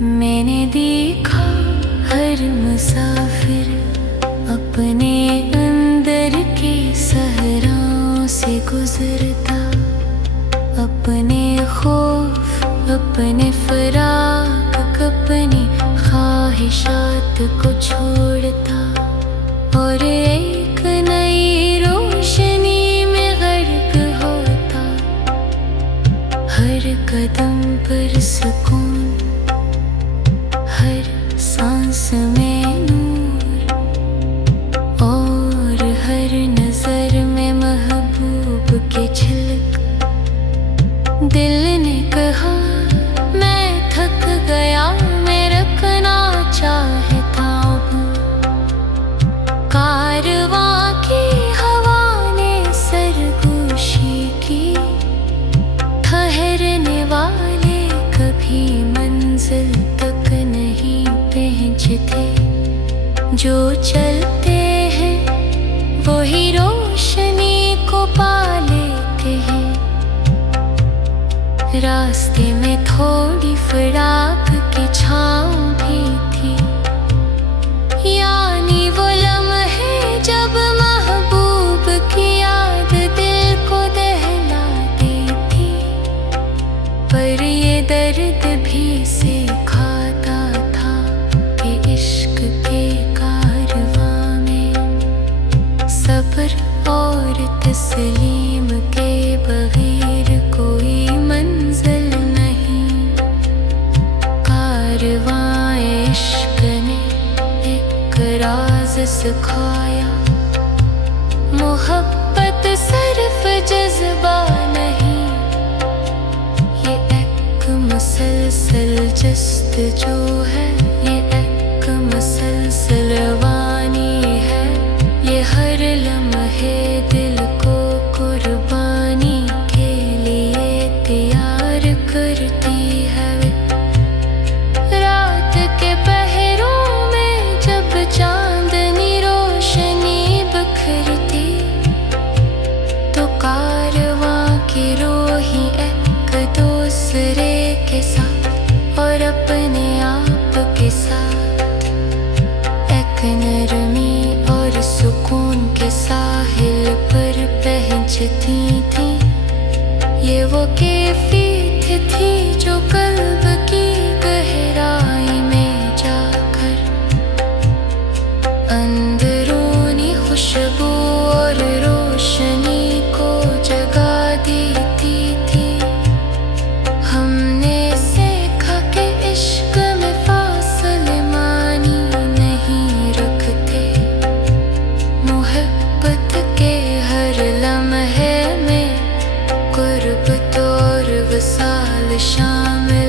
मैंने देखा हर मुसाफिर अपने अंदर के सहराओं से गुजरता, अपने खौफ, अपने फराक, अपनी ख्वाहिशात को छोड़ता और एक नई रोशनी में गर्क होता। हर कदम पर सुकून, हर सांस में नूर और हर नजर में महबूब की झलक। दिल ने कहा मैं थक गया, मैं रखना चाहता हूँ। कारवां की हवा ने सरगोशी की, ठहरने वाले कभी मंजिल तक नहीं पहुँचते। जो चलते हैं वही रोशनी को पा लेते हैं। रास्ते में थोड़ी फराक की छाँव भी थी, यानी वो लम्हे जब महबूब की याद दिल को दहलाती थी। पर ये दर्द भी सिखाता था कि इश्क के कारवां में सब्र और तस्लीम के बगैर कोई मंजिल नहीं। कारवां इश्क ने एक राज सिखाया, मोहब्बत सिर्फ जज्बा नहीं, ये एक मुसलसल जस्तजू है, ये एक मुसलसल वानी है। ये हर लम्हे दिल को कुर्बानी के लिए तैयार करती है। रात के पहरों में जब चांदनी रोशनी बिखरती, तो कारवां की रूही एक दूसरे के साथ और अपने आप के साथ एक नरमी और सुकून के साहिल पर पहुँचती थी। ये वो कैफियत थी जो कल्ब की गहराई में जाकर अंदरूनी खुशबू और रोशनी को जगा देती थी। हमने सीखा कि इश्क में फासले मानी नहीं रखते, मोहब्बत के हर लम्हे में कुर्बत और वसाल शामिल